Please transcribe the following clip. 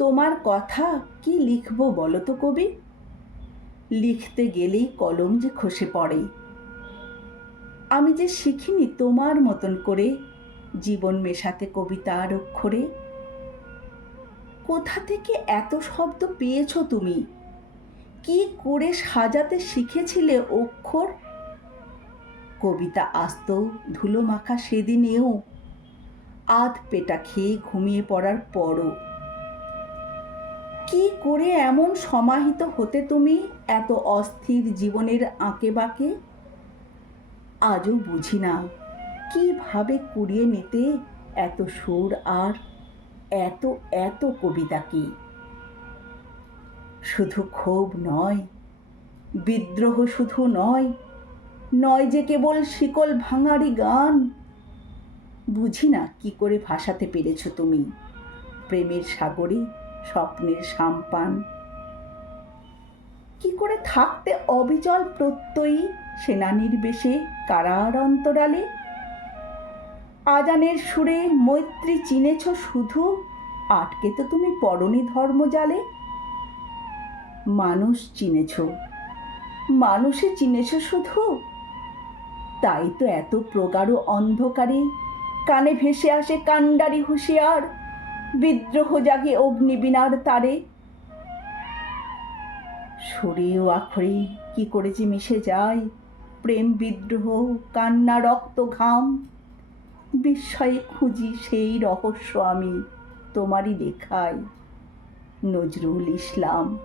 তোমার কথা কি লিখবো বলো তো কবি? লিখতে গেলেই কলম যে খসে পড়ে। আমি যে শিখিনি তোমার মতন করে জীবন মেশাতে কবিতার অক্ষরে। কোথা থেকে এত শব্দ পেয়েছো তুমি? কি করে সাজাতে শিখেছিলে অক্ষর? কবিতা আসত ধুলো মাখা সেদিনেও, আধ পেটা খেয়ে ঘুমিয়ে পড়ার পরও। কি করে এমন সমাহিত হতে তুমি এত অস্থির জীবনের আঁকে বাঁকে? আজও বুঝি না কিভাবে কুড়িয়ে নিতে এত সুর আর এত এত কবিতাকে। শুধু ক্ষোভ নয়, বিদ্রোহ শুধু নয়, নয় যে কেবল শিকল ভাঙারই গান। বুঝি না কি করে ভাসাতে পেরেছ তুমি প্রেমের সাগরে স্বপ্নের সাম্পান। কি করে থাকতে অবিচল প্রত্যয়ী সেনানীর বেশে কারার অন্তরালে। আজানের সুরে মৈত্রী চিনেছ শুধু, আটকে তো তুমি পরনি ধর্মজালে। মানুষ চিনেছ, মানুষে চিনেছ শুধু, তাই তো এত প্রগাঢ় অন্ধকারে কানে ভেসে আসে কাণ্ডারি হুঁশিয়ার, বিদ্রোহ জাগে অগ্নিবীণার তারে। সুরে ও আখরে কি করে যে মিশে যায় প্রেম বিদ্রোহ কান্না রক্ত ঘাম। বিস্ময়ে খুঁজি সেই রহস্য আমি তোমারই লেখায়। নজরুল ইসলাম।